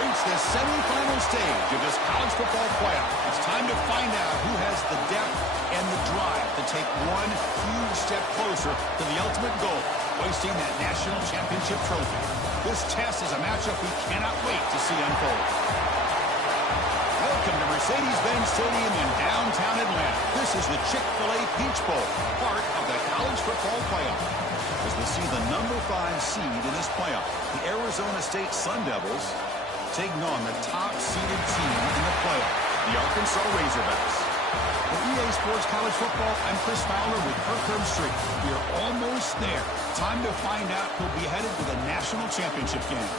reached the semifinal stage of this college football playoff. It's time to find out who has the depth and the drive to take one huge step closer to the ultimate goal, hoisting that national championship trophy. This test is a matchup we cannot wait to see unfold. Welcome to Mercedes-Benz Stadium in downtown Atlanta. This is the Chick-fil-A Peach Bowl, part of the college football playoff. As we see the number 5 seed in this playoff, the Arizona State Sun Devils taking on the top-seeded team in the playoff, the Arkansas Razorbacks. For EA Sports College Football, I'm Chris Fowler with Kirk Herbstreit. We are almost there. Time to find out who'll be headed to the national championship game.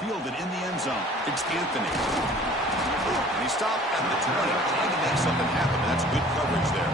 Fielded in the end zone. It's Anthony. And he stopped at the 20, trying to make something happen. That's good coverage there.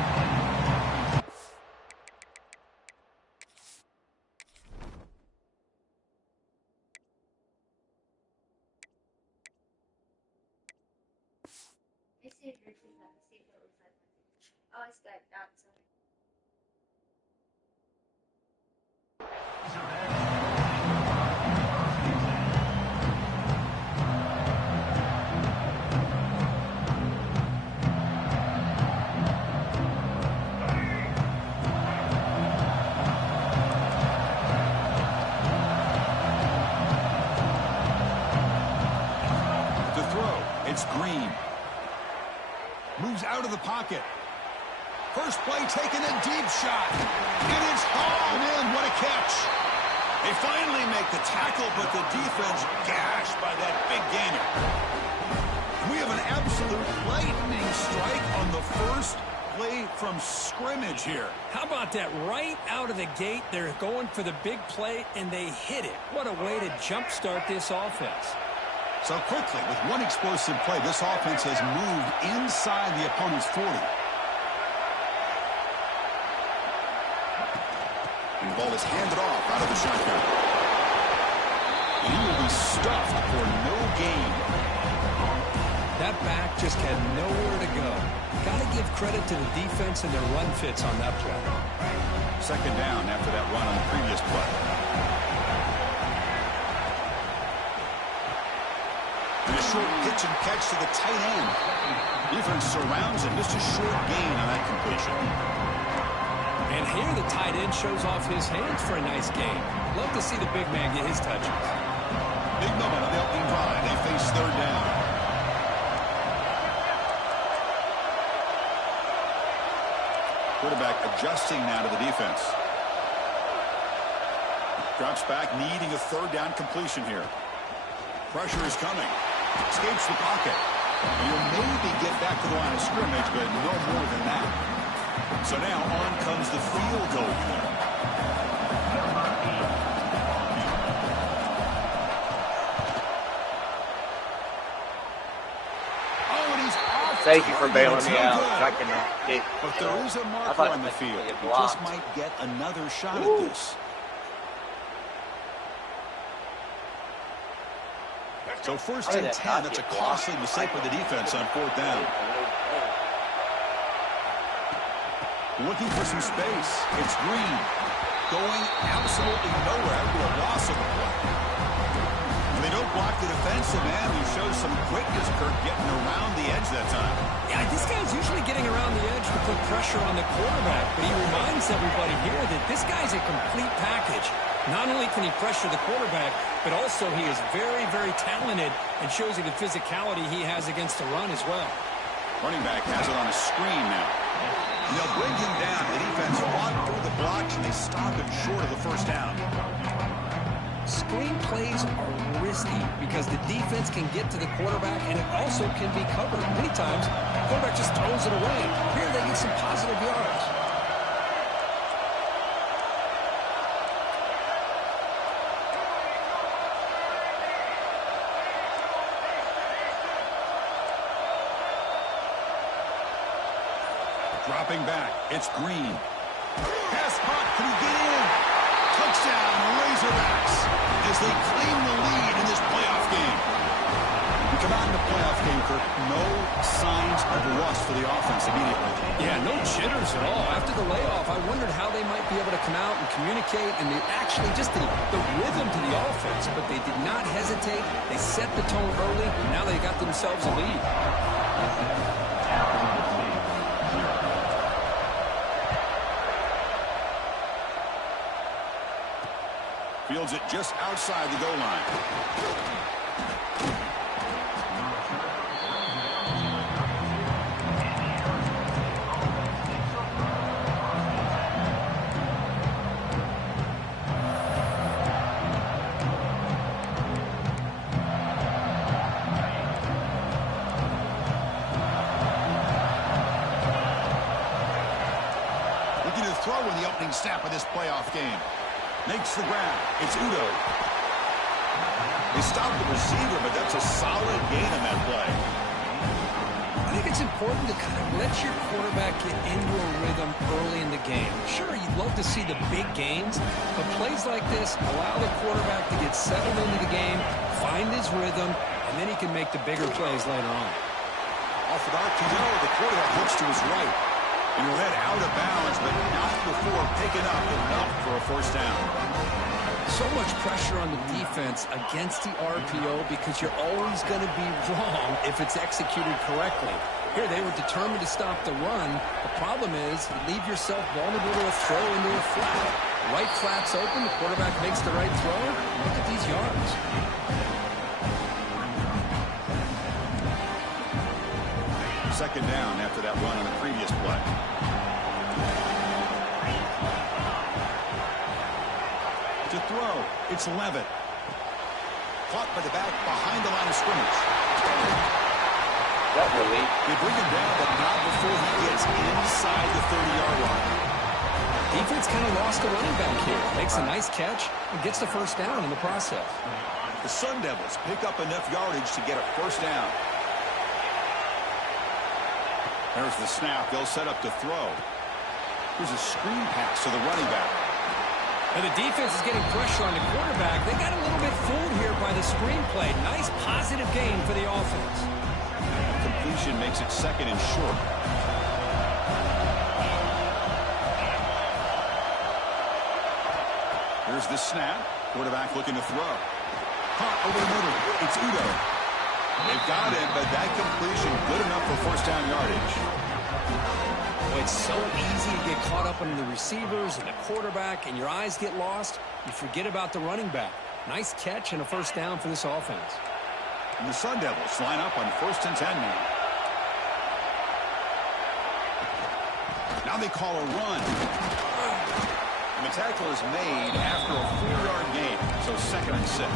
It's Green. Moves out of the pocket. First play taken, a deep shot. And it's hauled in. What a catch. They finally make the tackle, but the defense gashed by that big gainer. We have an absolute lightning strike on the first play from scrimmage here. How about that? Right out of the gate, they're going for the big play, and they hit it. What a way to jumpstart this offense. So quickly, with one explosive play, this offense has moved inside the opponent's 40. And the ball is handed off out of the shotgun. And he will be stuffed for no gain. That back just had nowhere to go. Got to give credit to the defense and their run fits on that play. Second down after that run on the previous play. And a short pitch and catch to the tight end. Defense surrounds him. Just a short gain on that completion. And here the tight end shows off his hands for a nice gain. Love to see the big man get his touches. Big moment on the opening drive. They face third down. Quarterback adjusting now to the defense. Drops back, needing a third down completion here. Pressure is coming. Escapes the pocket. You'll maybe get back to the line of scrimmage, but no more than that. So now on comes the field goal unit. Oh, and he's off. Thank you for bailing me out. But there is a marker on the field. He just might get another shot at this. So first and 10, that's a costly mistake for the defense on fourth down. Looking for some space. It's Green. Going absolutely nowhere after a loss of the play. And they don't block the defensive end. He shows some quickness, Kirk, getting around the edge that time. Yeah, this guy's usually getting around the edge to put pressure on the quarterback, but he reminds everybody here that this guy's a complete package. Not only can he pressure the quarterback, but also he is very, very talented and shows you the physicality he has against the run as well. Running back has it on a screen now. And they'll bring him down. The defense fought through the blocks, and they stop him short of the first down. Screen plays are risky because the defense can get to the quarterback, and it also can be covered. Many times, the quarterback just throws it away. Here they get some positive yards. Dropping back, it's Green. Pass caught, can he get in? Touchdown, Razorbacks, as they claim the lead in this playoff game. We come out in the playoff game, Kirk, no signs of rust for the offense immediately. Yeah, no jitters at all. After the layoff, I wondered how they might be able to come out and communicate, and actually just the rhythm to the offense, but they did not hesitate. They set the tone early, and now they got themselves a lead. Fields it just outside the goal line. Looking to throw in the opening snap of this playoff game. Makes the grab. It's Udo. They stopped the receiver, but that's a solid gain on that play. I think it's important to kind of let your quarterback get into a rhythm early in the game. Sure, you'd love to see the big gains, but plays like this allow the quarterback to get settled into the game, find his rhythm, and then he can make the bigger plays later on. Off of RPO, the quarterback looks to his right. And he'll head out of bounds, but not before picking up enough for a first down. So much pressure on the defense against the RPO because you're always going to be wrong if it's executed correctly. Here, they were determined to stop the run. The problem is you leave yourself vulnerable to a throw into a flat. Right flat's open, the quarterback makes the right throw. Look at these yards. Second down after that run on the previous play. To throw, it's Levitt. Caught by the back behind the line of scrimmage. That relief. They bring him down, but not before he gets inside the 30-yard line. Defense kind of lost the running back here. Makes a nice catch and gets the first down in the process. The Sun Devils pick up enough yardage to get a first down. There's the snap. They'll set up to throw. Here's a screen pass to the running back. And the defense is getting pressure on the quarterback. They got a little bit fooled here by the screen play. Nice positive gain for the offense. Completion makes it second and short. Here's the snap. Quarterback looking to throw. Caught over the middle. It's Udo. They've got it, but that completion good enough for first down yardage. Well, it's so easy to get caught up in the receivers and the quarterback, and your eyes get lost. You forget about the running back. Nice catch and a first down for this offense. And the Sun Devils line up on 1st and 10 now. Now they call a run. And the tackle is made after a 4-yard gain, so 2nd and 6.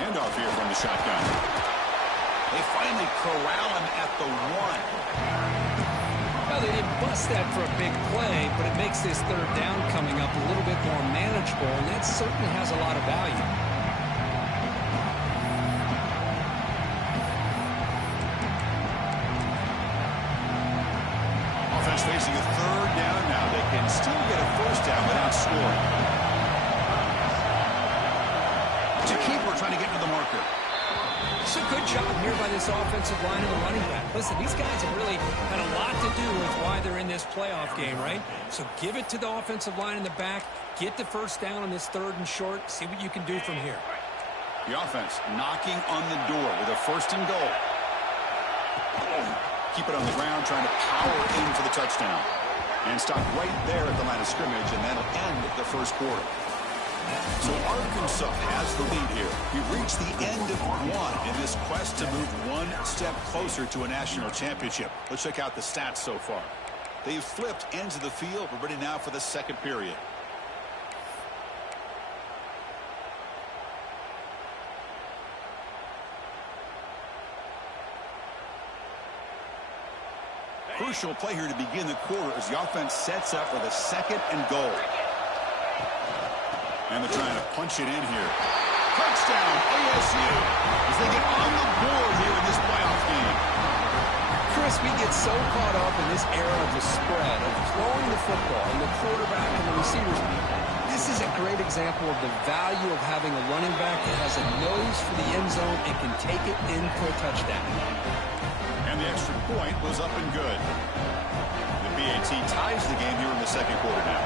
Handoff here from the shotgun. They finally corral him at the 1. Well, they didn't bust that for a big play, but it makes this third down coming up a little bit more manageable, and that certainly has a lot of value. Offense facing a third down now. They can still get a first down without scoring. It's a keeper trying to get to the marker. It's a good job here by this offensive line and the running back. Listen, these guys have really had a lot to do with why they're in this playoff game, right? So give it to the offensive line in the back. Get the first down on this 3rd and short. See what you can do from here. The offense knocking on the door with a 1st and goal. Keep it on the ground, trying to power in for the touchdown. And stop right there at the line of scrimmage, and that'll end the first quarter. So Arkansas has the lead here. We've reached the end of one in this quest to move one step closer to a national championship. Let's check out the stats so far. They've flipped ends of the field. We're ready now for the second period. Crucial play here to begin the quarter as the offense sets up with a 2nd and goal. And they're trying to punch it in here. Touchdown, ASU, as they get on the board here in this playoff game. Chris, we get so caught up in this era of the spread, of throwing the football, and the quarterback and the receivers. This is a great example of the value of having a running back that has a nose for the end zone and can take it in for a touchdown. And the extra point was up and good. The BAT ties the game here in the 2nd quarter now.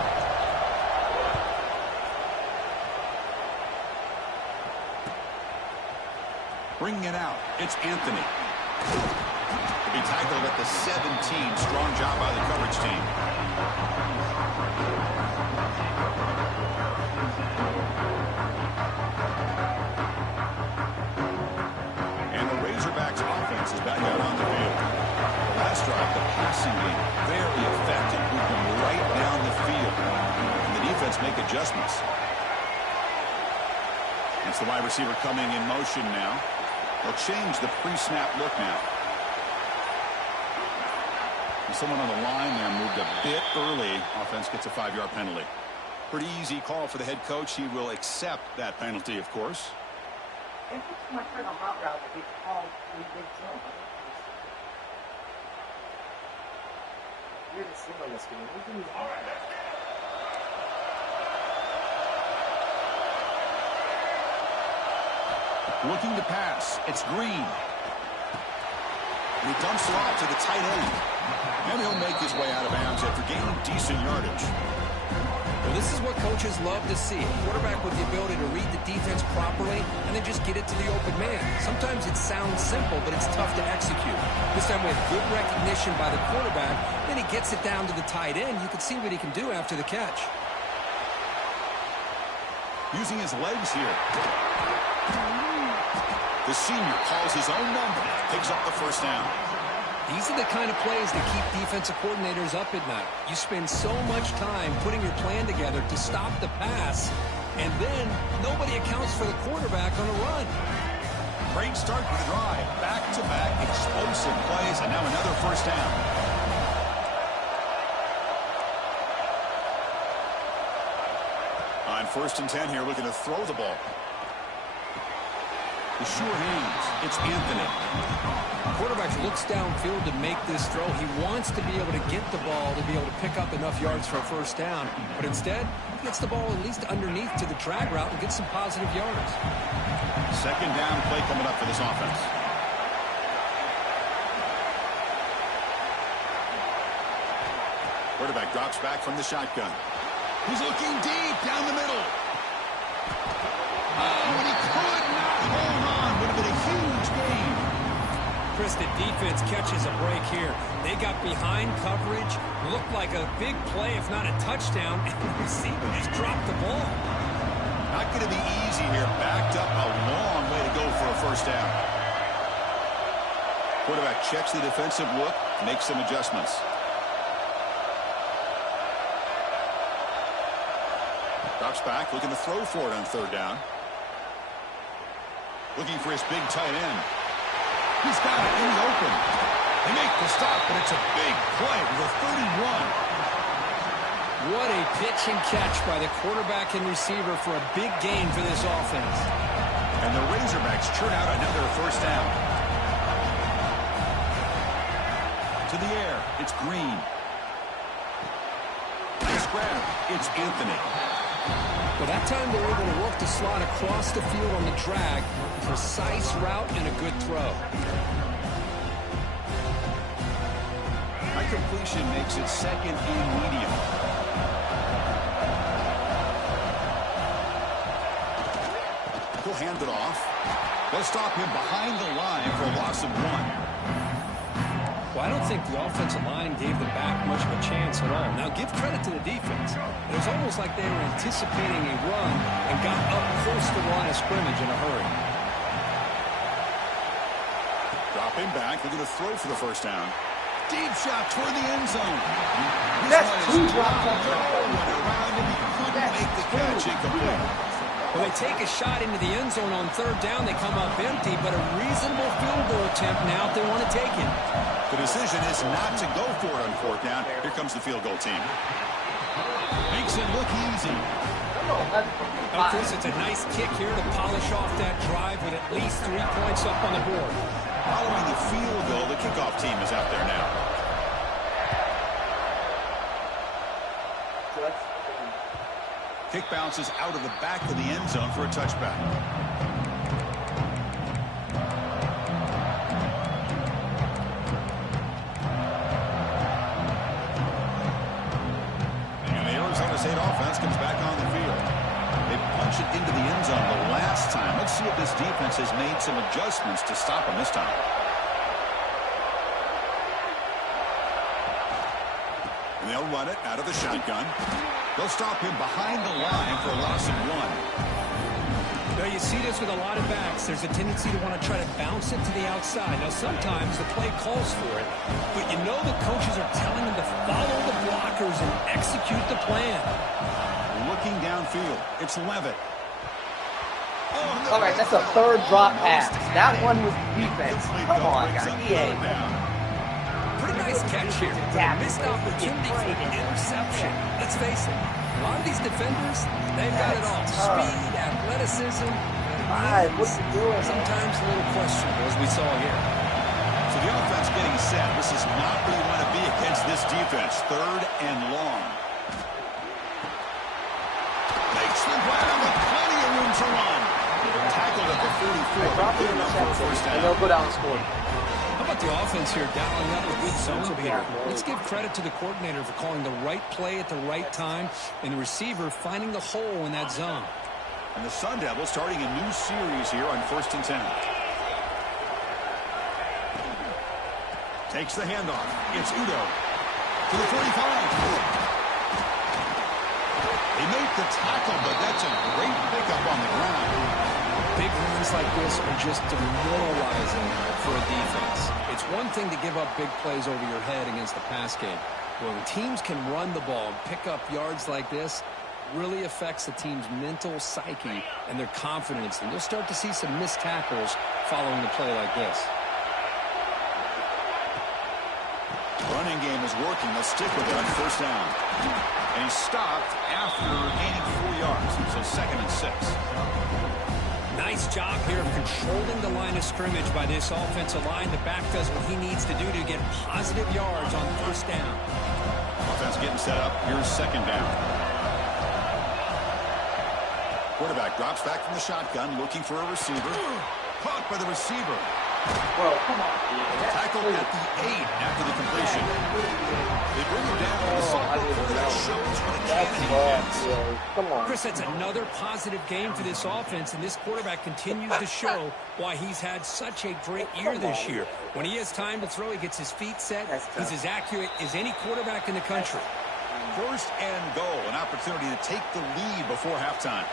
Bringing it out, it's Anthony. To be tackled at the 17. Strong job by the coverage team. And the Razorbacks offense is back out on the field. The last drive, the passing game, very effective. Moved them right down the field. And the defense make adjustments. It's the wide receiver coming in motion now. They'll change the pre-snap look now. And someone on the line there moved a bit early. Offense gets a 5-yard penalty. Pretty easy call for the head coach. He will accept that penalty, of course. Looking to pass. It's Green. And he dumps it off to the tight end. And he'll make his way out of bounds after gaining decent yardage. Well, this is what coaches love to see. A quarterback with the ability to read the defense properly and then just get it to the open man. Sometimes it sounds simple, but it's tough to execute. This time with good recognition by the quarterback, then he gets it down to the tight end. You can see what he can do after the catch. Using his legs here. The senior calls his own number, picks up the first down. These are the kind of plays that keep defensive coordinators up at night. You spend so much time putting your plan together to stop the pass, and then nobody accounts for the quarterback on a run. Great start to the drive. Back-to-back explosive plays, and now another first down. On 1st and 10 here, looking to throw the ball. The sure hands. It's Anthony. The quarterback looks downfield to make this throw. He wants to be able to get the ball to be able to pick up enough yards for a first down. But instead, he gets the ball at least underneath to the drag route and gets some positive yards. 2nd down play coming up for this offense. Quarterback drops back from the shotgun. He's looking deep down the middle. And he could not hold on. Would have been a huge gain. Chris, the defense catches a break here. They got behind coverage, looked like a big play, if not a touchdown, and the receiver just dropped the ball. Not going to be easy here. Backed up a long way to go for a first down. Quarterback checks the defensive look, makes some adjustments. Drops back, looking to throw for it on 3rd down. Looking for his big tight end. He's got it in the open. They make the stop, but it's a big play with a 31. What a pitch and catch by the quarterback and receiver for a big gain for this offense. And the Razorbacks churn out another first down. To the air, it's Green. Nice grab, it's Anthony. Well, that time they were able to work the slot across the field on the drag. Precise route and a good throw. High completion makes it 2nd and medium. He'll hand it off. They'll stop him behind the line for a loss of 1. Well, I don't think the offensive line gave the back much of a chance at all. Now, give credit to the defense. It was almost like they were anticipating a run and got up close to the line of scrimmage in a hurry. Dropping back, looking to throw for the first down. Deep shot toward the end zone. That's 2 drops. Around him, he couldn't make the catch incomplete. Well, they take a shot into the end zone on third down. They come up empty, but a reasonable field goal attempt now if they want to take it. The decision is not to go for it on fourth down. Here comes the field goal team. Makes it look easy. Of course, it's a nice kick here to polish off that drive with at least 3 points up on the board. Following the field goal, the kickoff team is out there now. Kick bounces out of the back of the end zone for a touchback. And the Arizona State offense comes back on the field. They punch it into the end zone the last time. Let's see if this defense has made some adjustments to stop them this time. And they'll run it out of the shotgun. They'll stop him behind the line for a loss of 1. Now, you see this with a lot of backs. There's a tendency to want to try to bounce it to the outside. Now, sometimes the play calls for it, but you know the coaches are telling them to follow the blockers and execute the plan. Looking downfield, it's Levitt. All right, that's a third drop pass. That one was defense. Come on, guys. EA. Pretty nice catch here. Missed opportunity for an interception. Let's face it, a lot of these defenders, they've got it all. Speed, athleticism. What's he doing? Sometimes a little questionable, as we saw here. So the offense getting set. This is not where you want to be against this defense. Third and long. Makes the ground with plenty of room to run. Tackled at the 44. Drop the interception, and they'll go down and score. How about the offense here dialing up a good zone beater? Let's give credit to the coordinator for calling the right play at the right time and the receiver finding the hole in that zone. And the Sun Devils starting a new series here on 1st and 10. Takes the handoff. It's Udo to the 45. He made the tackle, but that's a great pickup on the ground. Big runs like this are just demoralizing for a defense. It's one thing to give up big plays over your head against the pass game. When teams can run the ball and pick up yards like this, it really affects the team's mental psyche and their confidence. And you'll start to see some missed tackles following a play like this. Running game is working. They'll stick with it on first down. And he stopped after gaining 4 yards. So 2nd and 6. Nice job here of controlling the line of scrimmage by this offensive line. The back does what he needs to do to get positive yards on first down. Offense getting set up. Here's 2nd down. Quarterback drops back from the shotgun, looking for a receiver. Caught by the receiver. Well, come on. Tackled at the 8 after the completion. They bring him down. The sophomore quarterback shows what a cannon he has. Come on. Chris, that's another positive game for this offense, and this quarterback continues to show why he's had such a great year this year. When he has time to throw, he gets his feet set. He's as accurate as any quarterback in the country. 1st and goal, an opportunity to take the lead before halftime.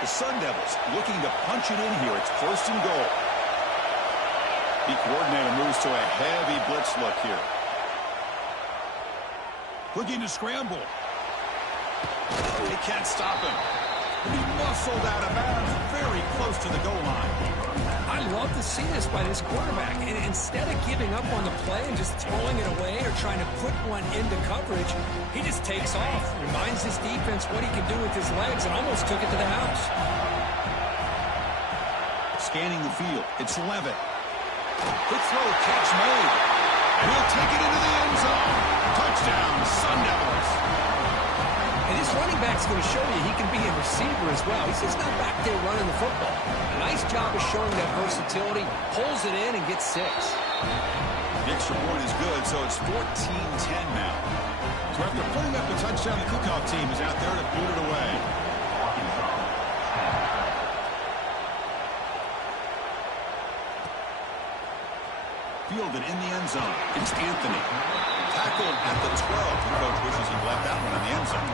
The Sun Devils looking to punch it in here. It's 1st and goal. The coordinator moves to a heavy blitz look here. Looking to scramble. They can't stop him. He muscled out of bounds very close to the goal line. I love to see this by this quarterback. And instead of giving up on the play and just throwing it away or trying to put one into coverage, he just takes off, reminds his defense what he can do with his legs, and almost took it to the house. Scanning the field, it's Levitt. Good throw, catch made. And he'll take it into the end zone. Touchdown, Sun Devils. And this running back's going to show you he can be a receiver as well. He's just not back there running the football. A nice job of showing that versatility, pulls it in and gets 6. The extra point is good, so it's 14-10 now. So after putting up the touchdown, the kickoff team is out there to boot it away. Fielded in the end zone. It's Anthony. Tackled at the 12. The coach wishes he left that one in the end zone.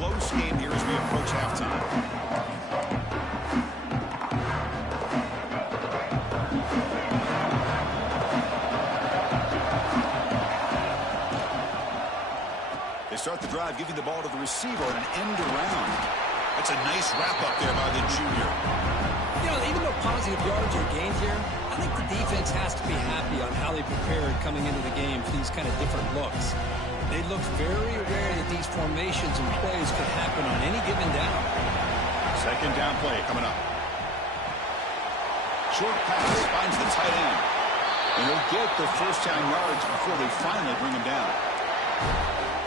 close game here as we approach halftime. They start the drive, giving the ball to the receiver on an end around. That's a nice wrap-up there by the junior. You know, even though positive yards are gained here, I think the defense has to be happy on how they prepared coming into the game for these kind of different looks. They looked very aware that these formations and plays could happen on any given down. Second down play coming up. Short pass finds the tight end. And he'll get the first down yards before they finally bring him down.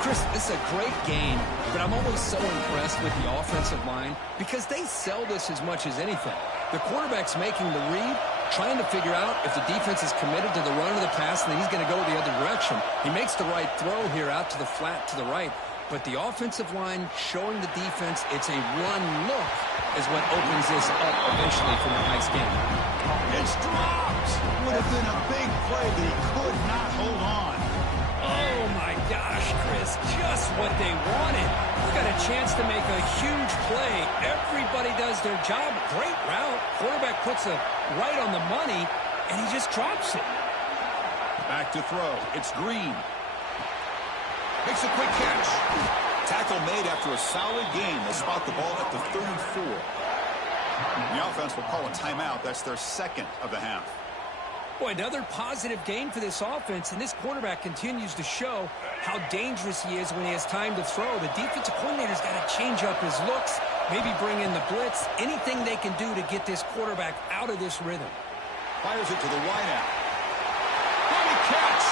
Chris, this is a great game, but I'm always so impressed with the offensive line because they sell this as much as anything. The quarterback's making the read, trying to figure out if the defense is committed to the run or the pass, and then he's going to go the other direction. He makes the right throw here out to the flat to the right, but the offensive line showing the defense it's a run look is what opens this up eventually for a nice game. It's dropped. Would have been a big play, but he could not hold on. Oh, my gosh, Chris, just what they wanted. We got a chance to make a huge play. Everybody does their job. Great route. Quarterback puts it right on the money, and he just drops it. Back to throw. It's Green. Makes a quick catch. Tackle made after a solid game. They'll spot the ball at the 34. The offense will call a timeout. That's their second of the half. Boy, another positive game for this offense, and this quarterback continues to show how dangerous he is when he has time to throw. The defensive coordinator's got to change up his looks, maybe bring in the blitz, anything they can do to get this quarterback out of this rhythm. Fires it to the wideout. Great catch!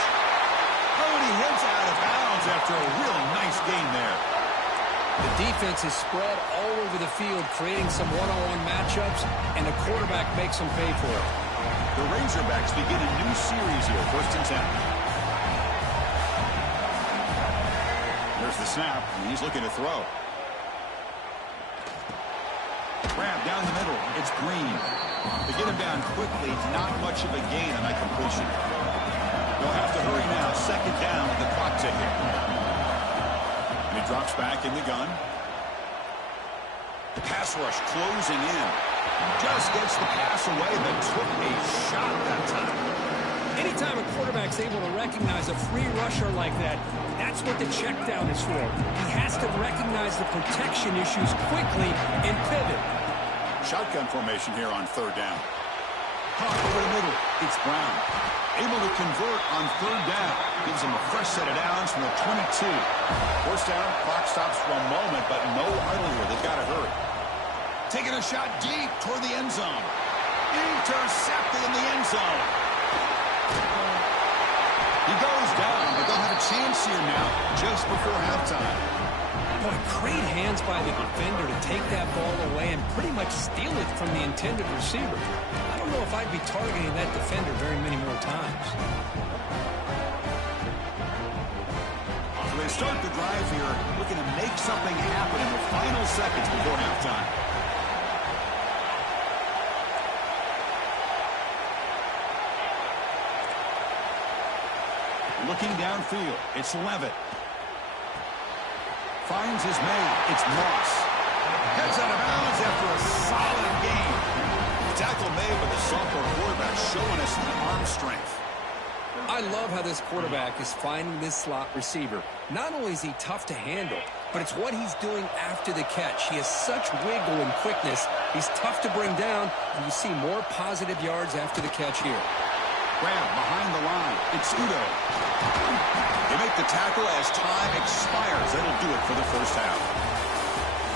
Oh, and he heads out of bounds after a really nice game there. The defense is spread all over the field, creating some one-on-one matchups, and the quarterback makes them pay for it. The Razorbacks begin a new series here, 1st and 10. There's the snap, and he's looking to throw. Grab down the middle. It's Green. To get him down quickly, not much of a gain on that completion. They'll have to hurry now. 2nd down with the clock ticking. And he drops back in the gun. The pass rush closing in. Just gets the pass away, but took a shot that time. Anytime a quarterback's able to recognize a free rusher like that, that's what the check down is for. He has to recognize the protection issues quickly and pivot. Shotgun formation here on 3rd down. Caught over the middle. It's Brown. Able to convert on 3rd down. Gives him a fresh set of downs from the 22. 1st down, clock stops for a moment, but no huddle here. They've got to hurry. Taking a shot deep toward the end zone. Intercepted in the end zone. He goes down, but they'll have a chance here now just before halftime. Boy, great hands by the defender to take that ball away and pretty much steal it from the intended receiver. I don't know if I'd be targeting that defender very many more times. So they start the drive here, looking to make something happen in the final seconds before halftime. Looking downfield, it's Levitt. Finds his man, it's Moss. Heads out of bounds after a solid game. Tackle made, but the sophomore quarterback showing us the arm strength. I love how this quarterback is finding this slot receiver. Not only is he tough to handle, but it's what he's doing after the catch. He has such wiggle and quickness. He's tough to bring down, and you see more positive yards after the catch here. Grab behind the line. It's Udo. They make the tackle as time expires. That'll do it for the first half.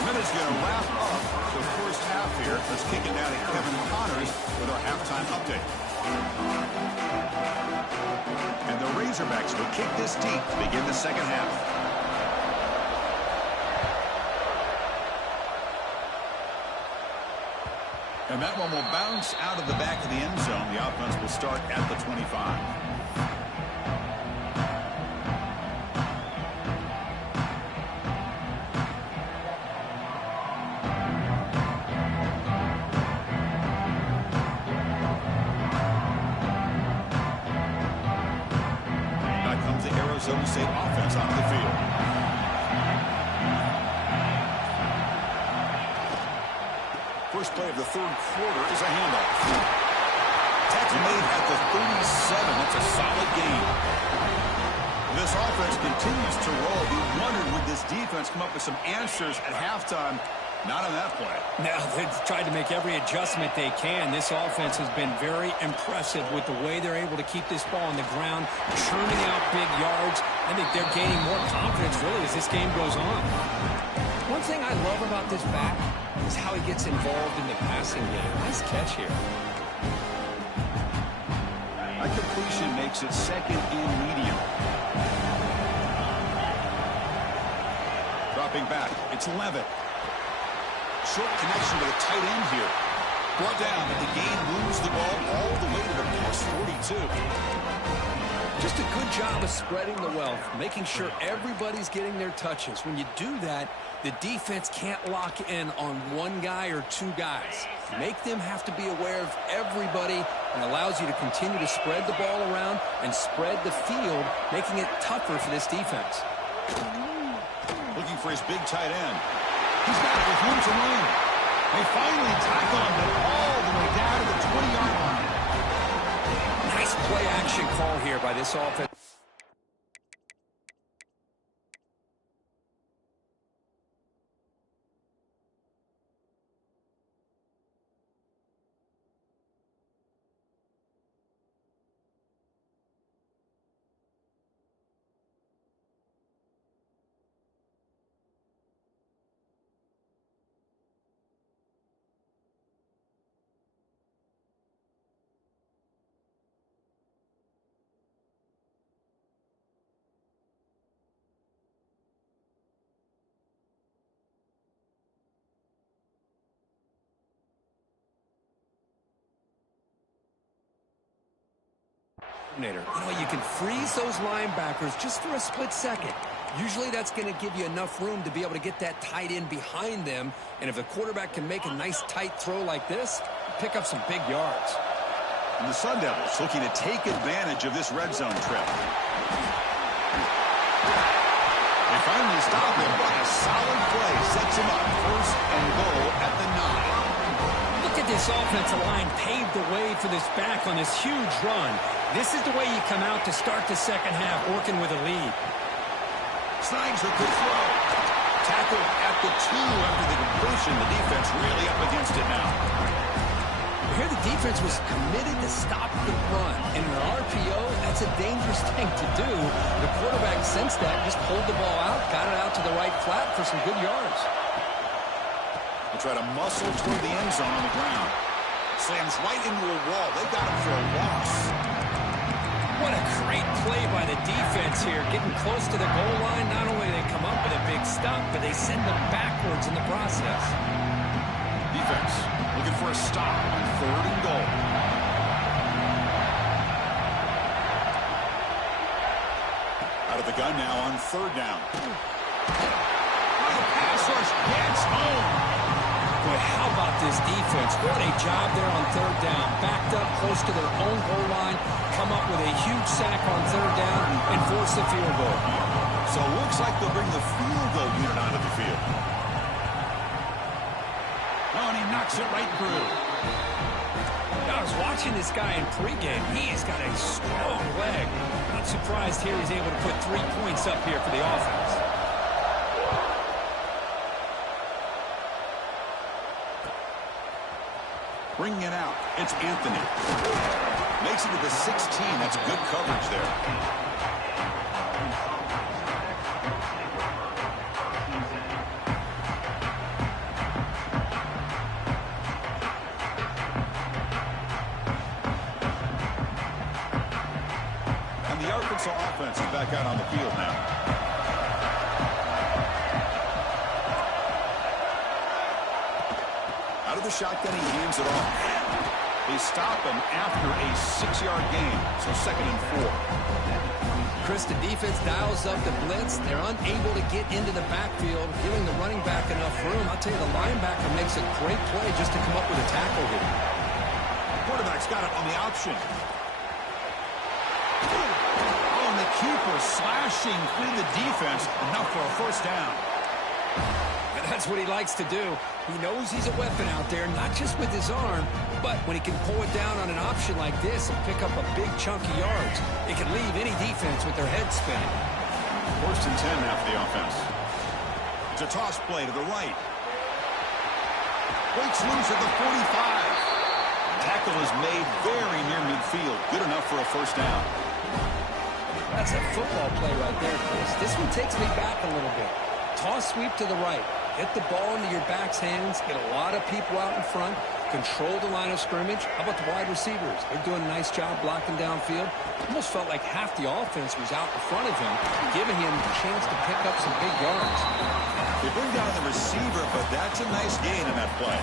Minutes going to wrap up the first half here. Let's kick it down to Kevin Connors with our halftime update. And the Razorbacks will kick this deep to begin the second half. And that one will bounce out of the back of the end zone. The offense will start at the 25. Back comes the Arizona State offense onto the field. first play of the third quarter is a handoff. Tackle made at the 37. That's a solid gain. This offense continues to roll. We wondered, would this defense come up with some answers at halftime? Not on that play. Now, they've tried to make every adjustment they can. This offense has been very impressive with the way they're able to keep this ball on the ground, churning out big yards. I think they're gaining more confidence, really, as this game goes on. One thing I love about this back is how he gets involved in the passing game. Nice catch here. A completion makes it second and medium. Dropping back, it's Levitt. Short connection with a tight end here. Brought down, but the gain moves the ball all the way to the plus 42. Just a good job of spreading the wealth, making sure everybody's getting their touches. When you do that, the defense can't lock in on one guy or two guys. Make them have to be aware of everybody, and allows you to continue to spread the ball around and spread the field, making it tougher for this defense. Looking for his big tight end. He's got it with room to run. They finally tackle him, but all the way down to the 20-yard line. Nice play-action call here by this offense. You know, you can freeze those linebackers just for a split second. Usually that's going to give you enough room to be able to get that tight end behind them. And if the quarterback can make a nice tight throw like this, pick up some big yards. And the Sun Devils looking to take advantage of this red zone trip. They finally stop him, but a solid play sets him up first and goal at the 9. Look at this offensive line paved the way for this back on this huge run. This is the way you come out to start the second half, working with a lead. Snags a good throw. Tackle at the 2 after the completion. The defense really up against it now. Here the defense was committed to stop the run. In an RPO, that's a dangerous thing to do. The quarterback sensed that, just pulled the ball out, got it out to the right flat for some good yards. They try to muscle toward the end zone on the ground. Slams right into a wall. They got him for a loss. What a great play by the defense here. Getting close to the goal line, not only do they come up with a big stop, but they send them backwards in the process. Defense looking for a stop on 3rd and goal. Out of the gun now on 3rd down. Pass rush gets home. Boy, how about this defense? What a job there on 3rd down. Backed up close to their own goal line, come up with a huge sack on 3rd down, and force the field goal. So it looks like they'll bring the field goal unit onto the field. Oh, and he knocks it right through. I was watching this guy in pregame. He's got a strong leg. Not surprised here he's able to put 3 points up here for the offense. Bringing it out, it's Anthony. Makes it to the 16. That's good coverage there. And the Arkansas offense is back out on the field now. Out of the shotgun, he hands it off. They stop him after a 6-yard gain, so 2nd and 4. Chris, the defense dials up the blitz. They're unable to get into the backfield, giving the running back enough room. I'll tell you, the linebacker makes a great play just to come up with a tackle here. Quarterback's got it on the option. Oh, and the keeper slashing through the defense, enough for a 1st down. And That's what he likes to do. He knows he's a weapon out there, not just with his arm, but when he can pull it down on an option like this and pick up a big chunk of yards, it can leave any defense with their head spinning. 1st and 10 now for the offense. It's a toss play to the right. Breaks loose at the 45. Tackle is made very near midfield. Good enough for a 1st down. That's a football play right there, Chris. This one takes me back a little bit. Toss sweep to the right. Get the ball into your back's hands. Get a lot of people out in front. Control the line of scrimmage. How about the wide receivers? They're doing a nice job blocking downfield. Almost felt like half the offense was out in front of him, giving him a chance to pick up some big yards. They bring down the receiver, but that's a nice gain in that play.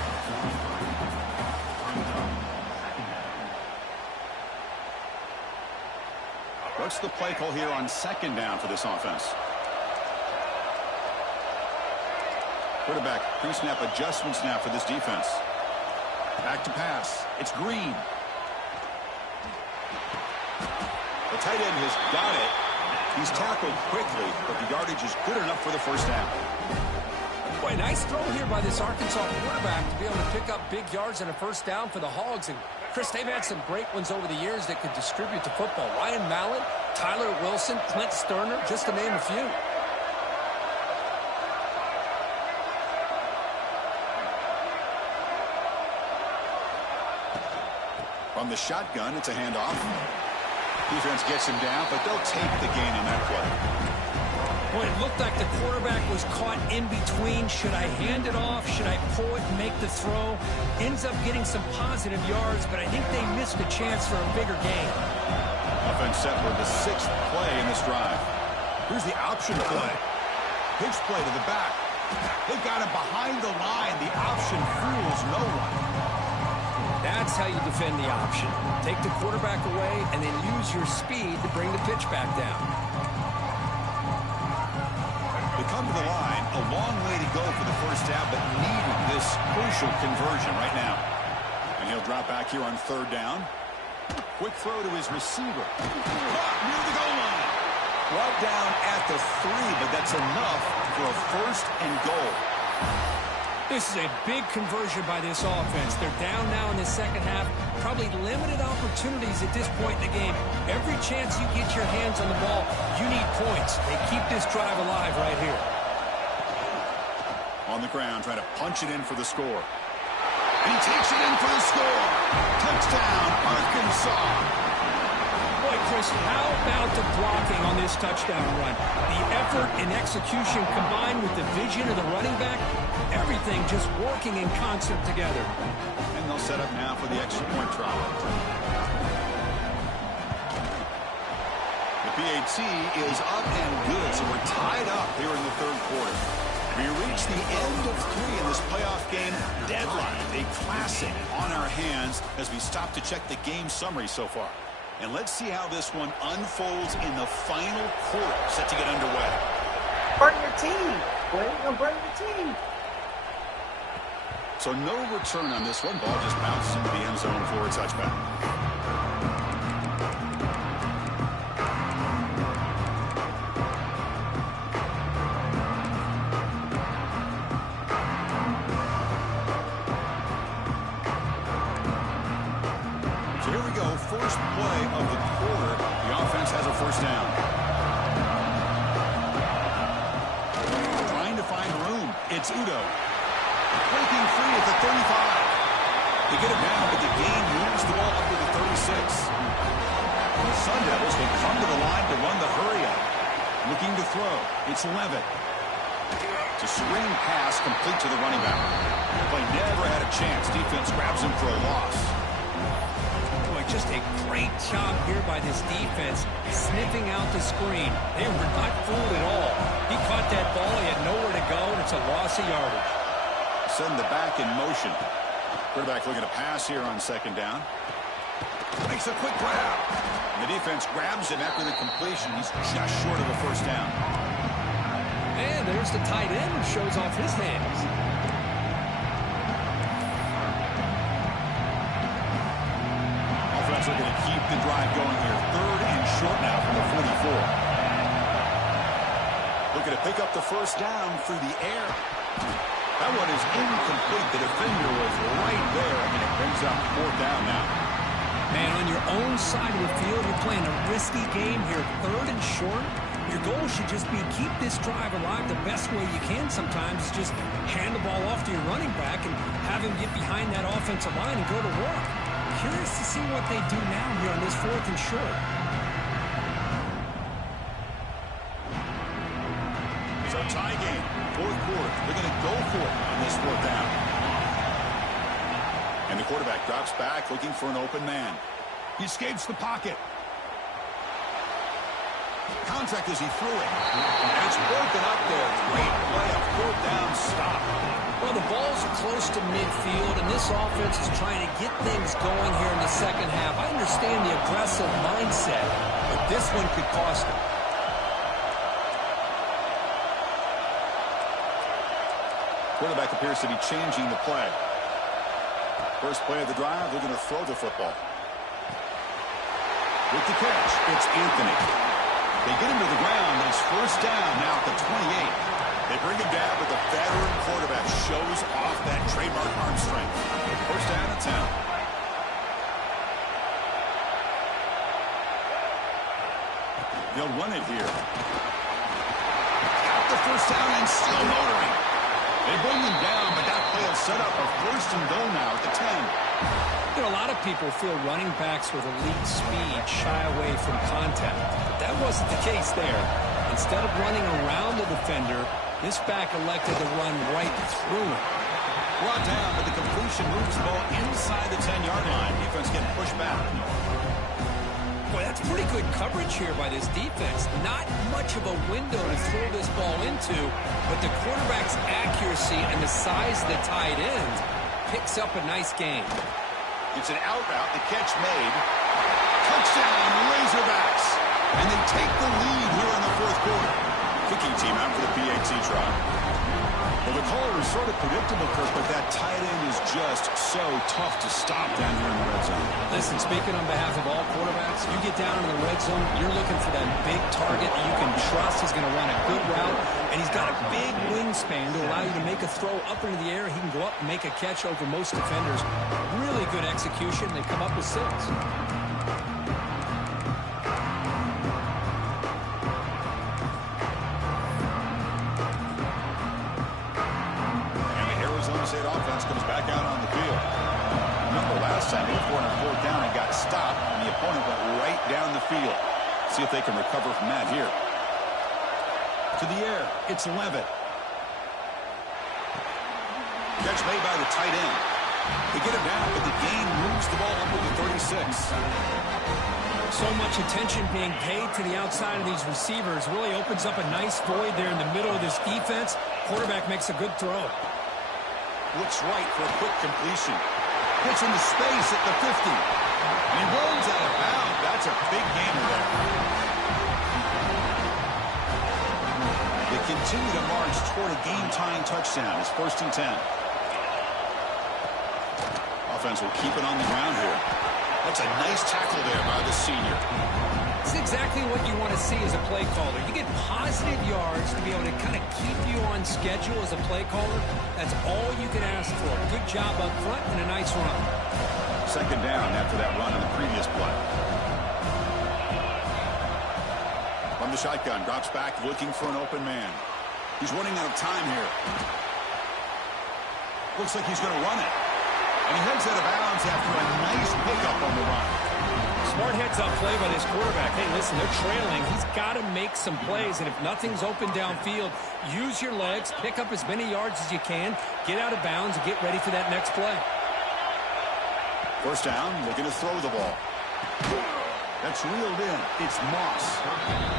What's the play call here on 2nd down for this offense? Quarterback pre-snap adjustments now for this defense. Back to pass. It's Green. The tight end has got it. He's tackled quickly, but the yardage is good enough for the 1st down. Boy, nice throw here by this Arkansas quarterback to be able to pick up big yards and a 1st down for the Hogs. And Chris, they've had some great ones over the years that could distribute the football. Ryan Mallett, Tyler Wilson, Clint Sterner, just to name a few. From the shotgun, it's a handoff. Defense gets him down, but they'll take the gain on that play. Boy, it looked like the quarterback was caught in between. Should I hand it off? Should I pull it and make the throw? Ends up getting some positive yards, but I think they missed a chance for a bigger gain. Offense set for the 6th play in this drive. Here's the option play. Pitch play to the back. They've got him behind the line. The option fools no one. That's how you defend the option. Take the quarterback away and then use your speed to bring the pitch back down. They come to the line, a long way to go for the 1st down, but needed this crucial conversion right now. And he'll drop back here on 3rd down. Quick throw to his receiver. Caught near the goal line. Brought down at the 3, but that's enough for a 1st and goal. This is a big conversion by this offense. They're down now in the 2nd half. Probably limited opportunities at this point in the game. Every chance you get your hands on the ball, you need points. They keep this drive alive right here. On the ground, trying to punch it in for the score. And he takes it in for the score. Touchdown, Arkansas. Boy, Chris, how about the blocking on this touchdown run? The effort and execution combined with the vision of the running back, everything just working in concert together. And they'll set up now for the extra point try. The PAT is up and good, so we're tied up here in the 3rd quarter. We reach the end of 3 in this playoff game deadline. A classic on our hands as we stop to check the game summary so far. And let's see how this one unfolds in the final quarter, set to get underway. Burn your team. Well, burn your team. So no return on this one. Ball just bounced into the end zone for a touchback. So here we go. 1st play of the quarter. The offense has a 1st down. Trying to find room. It's Udo. Breaking free at the 35. They get it down, but the gain moves the ball up to the 36. The Sun Devils will come to the line to run the hurry up. Looking to throw. It's Levitt. It's a screen pass complete to the running back. The play never had a chance. Defense grabs him for a loss. Boy, just a great job here by this defense, sniffing out the screen. They were not fooled at all. He caught that ball. He had nowhere to go, and it's a loss of yardage. Send the back in motion. Quarterback looking to pass here on 2nd down. Makes a quick grab. And the defense grabs him after the completion. He's just short of a 1st down. And there's the tight end who shows off his hands. Offense looking to keep the drive going here. 3rd and short now from the 44. Looking to pick up the 1st down through the air. That one is incomplete. The defender was right there, and it brings up 4th down now. Man, on your own side of the field, you're playing a risky game here. 3rd and short. Your goal should just be keep this drive alive the best way you can sometimes. Is just hand the ball off to your running back and have him get behind that offensive line and go to work. Curious to see what they do now here on this 4th and short. It's a tie game. 4th quarter. They're going to go for it on this 4th down. And the quarterback drops back looking for an open man. He escapes the pocket. Contact as he threw it. And it's broken up there. Great play, a 4th down stop. Well, the ball's close to midfield, and this offense is trying to get things going here in the second half. I understand the aggressive mindset, but this one could cost them. Quarterback appears to be changing the play. First play of the drive, they're going to throw the football. With the catch, it's Anthony. They get him to the ground, and it's 1st down now at the 28. They bring him down, but the veteran quarterback shows off that trademark arm strength. 1st down and 10. They'll run it here. Got the 1st down and still motoring. They bring him down, but that play will set up a 1st and goal now at the 10. You know, a lot of people feel running backs with elite speed shy away from contact. But that wasn't the case there. Instead of running around the defender, this back elected to run right through him. Brought down, but the completion moves the ball inside the 10-yard line. Defense getting pushed back. Boy, that's pretty good coverage here by this defense. Not much of a window to throw this ball into, but the quarterback's accuracy and the size of the tight end picks up a nice gain. It's an out route. The catch made. Touchdown, Razorbacks. And they take the lead here in the 4th quarter. Kicking team out for the PAT try. Well, the call was sort of predictable, Kirk, but that tight end is just so tough to stop down here in the red zone. Listen, speaking on behalf of all quarterbacks, you get down in the red zone, you're looking for that big target that you can trust is going to run a good route, and he's got a big wingspan to allow you to make a throw up into the air. He can go up and make a catch over most defenders. Really good execution. They come up with 6. State offense comes back out on the field. Remember last time they were 4 down and got stopped, and the opponent went right down the field. See if they can recover from that here. To the air, it's Levitt. Catch made by the tight end. They get it down, but the gain moves the ball up to the 36. So much attention being paid to the outside of these receivers. Really opens up a nice void there in the middle of this defense. Quarterback makes a good throw. Looks right for a quick completion. Gets into space at the 50. And he rolls out of bounds. That's a big gainer there. They continue to march toward a game-tying touchdown. It's 1st and 10. Offense will keep it on the ground here. That's a nice tackle there by the senior. It's exactly what you want to see as a play caller. You get positive yards to be able to kind of keep you on schedule as a play caller. That's all you can ask for. Good job up front and a nice run. 2nd down after that run on the previous play. From the shotgun, drops back looking for an open man. He's running out of time here. Looks like he's going to run it. And he heads out of bounds after a nice pickup on the run. Smart heads-up play by this quarterback. Hey, listen, they're trailing. He's got to make some plays, and if nothing's open downfield, use your legs, pick up as many yards as you can, get out of bounds, and get ready for that next play. 1st down, looking to throw the ball. That's reeled in. It's Moss.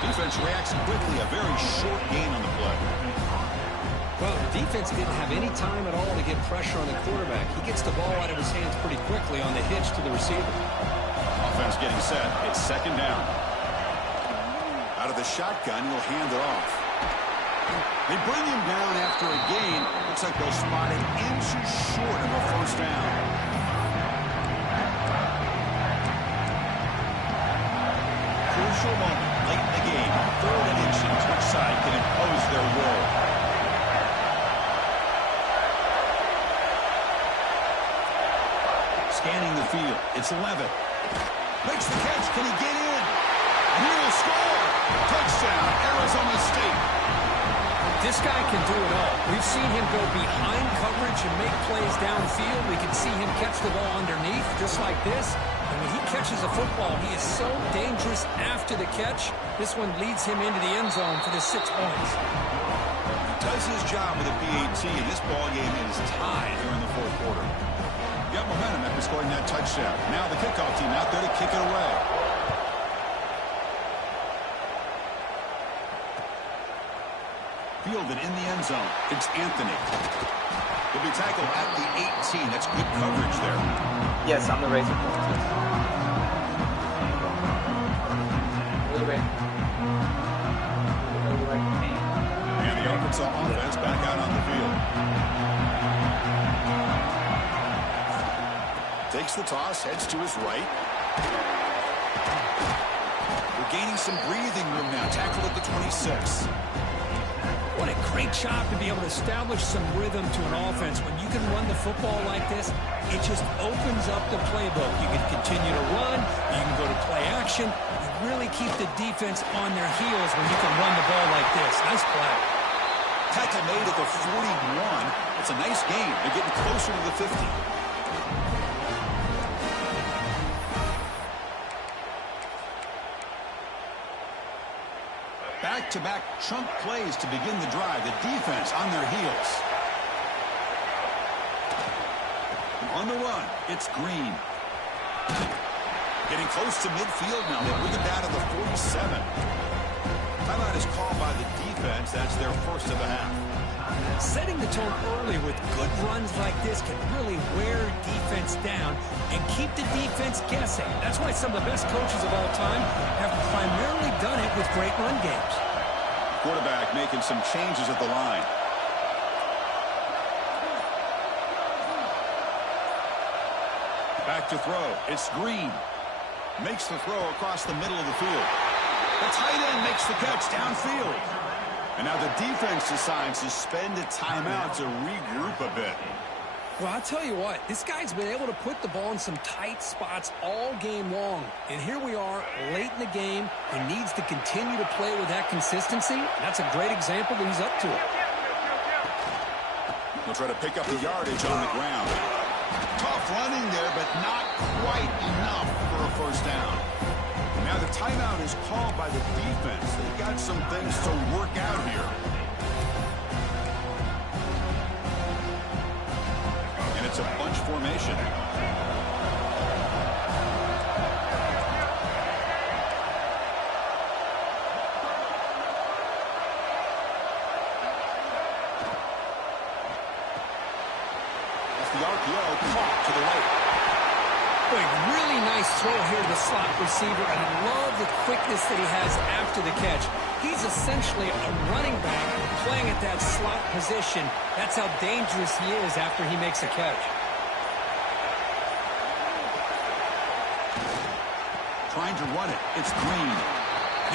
Defense reacts quickly. A very short gain on the play. Well, the defense didn't have any time at all to get pressure on the quarterback. He gets the ball out of his hands pretty quickly on the hitch to the receiver. Offense getting set. It's 2nd down. Out of the shotgun, he'll hand it off. They bring him down after a gain. Looks like they'll spot it inches short of a 1st down. Crucial moment late in the game. 3rd and inches. Which side can impose their will? scanning the field. It's Levitt. Makes the catch. Can he get in? And he will score. Touchdown, Arizona State. This guy can do it all. We've seen him go behind coverage and make plays downfield. We can see him catch the ball underneath, just like this. And when he catches a football, he is so dangerous after the catch. This one leads him into the end zone for the 6 points. He does his job with a PAT, and this ball game is tied here in the fourth quarter. Got momentum after scoring that touchdown. Now the kickoff team out there to kick it away. Fielded in the end zone. It's Anthony. He'll be tackled at the 18. That's good coverage there. Yes, I'm the Razor Points. And the Arkansas offense back out on the field. Takes the toss, heads to his right. We're gaining some breathing room now. Tackled at the 26. What a great job to be able to establish some rhythm to an offense. When you can run the football like this, it just opens up the playbook. You can continue to run. You can go to play action. You really keep the defense on their heels when you can run the ball like this. Nice play. Tackle made at the 41. It's a nice game. They're getting closer to the 50. Back-to-back chunk plays to begin the drive. The defense on their heels. On the run, it's Green. Getting close to midfield now. They bring him down to the 47. Timeout is called by the defense. That's their first of the half. Setting the tone early with good runs like this can really wear defense down and keep the defense guessing. That's why some of the best coaches of all time have primarily done it with great run games. Quarterback making some changes at the line. Back to throw. It's Green. Makes the throw across the middle of the field. The tight end makes the catch downfield. And now the defense decides to spend a timeout to regroup a bit. Well, I'll tell you what, this guy's been able to put the ball in some tight spots all game long. And here we are, late in the game. He needs to continue to play with that consistency. That's a great example that he's up to it. He'll try to pick up the yardage on the ground. Tough running there, but not quite enough for a first down. Now the timeout is called by the defense. They got some things to work out here. And it's a bunch formation. Off the RPO, caught to the right. Really nice throw here to the slot receiver, and I love the quickness that he has after the catch. He's essentially a running back playing at that slot position. That's how dangerous he is after he makes a catch. Trying to run it. It's Green.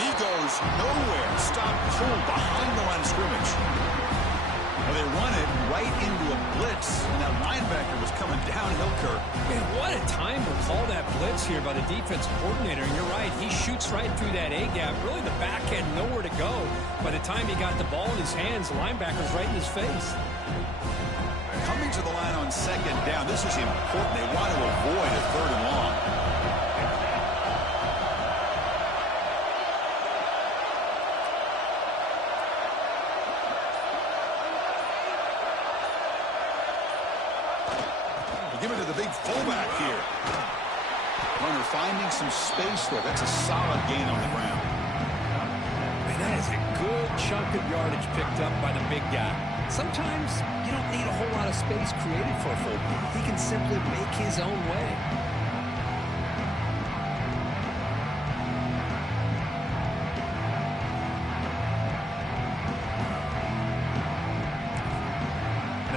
He goes nowhere. Stop cold behind the line of scrimmage. Well, they run it right into a blitz, and that linebacker was coming downhill, Kirk. Man, what a time to call that blitz here by the defensive coordinator. And you're right, he shoots right through that A-gap. Really, the back had nowhere to go. By the time he got the ball in his hands, the linebacker's right in his face. Coming to the line on second down, this is important. They want to avoid a third and long. Give it to the big fullback here. Runner finding some space there. That's a solid gain on the ground. Man, that is a good chunk of yardage picked up by the big guy. Sometimes you don't need a whole lot of space created for a fullback. He can simply make his own way.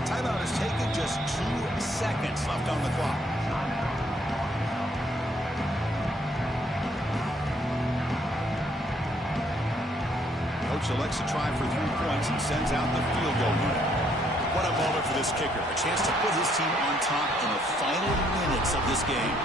Timeout is taken, just 2 seconds left on the clock. Coach elects to try for 3 points and sends out the field goal unit. What a moment for this kicker. A chance to put his team on top in the final minutes of this game.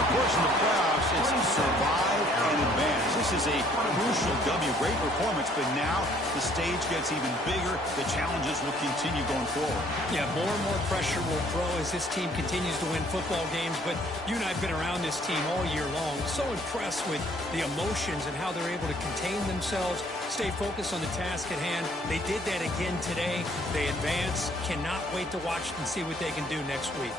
Of course, in the playoffs, it's survive and advance. This is a crucial W. Great performance, but now the stage gets even bigger. The challenges will continue going forward. Yeah, more and more pressure will grow as this team continues to win football games. But you and I have been around this team all year long. So impressed with the emotions and how they're able to contain themselves, stay focused on the task at hand. They did that again today. They advance. Cannot wait to watch and see what they can do next week.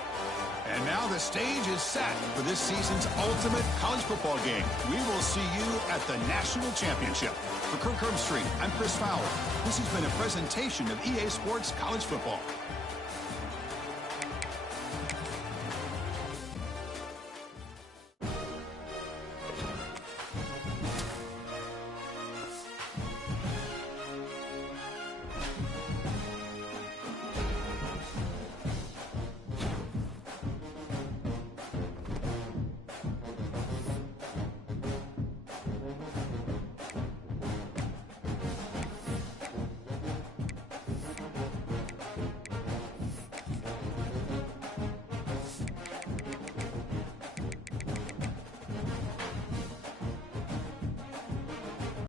And now the stage is set for this season's ultimate college football game. We will see you at the National Championship. For Kirk Herbstreit, I'm Chris Fowler. This has been a presentation of EA Sports College Football.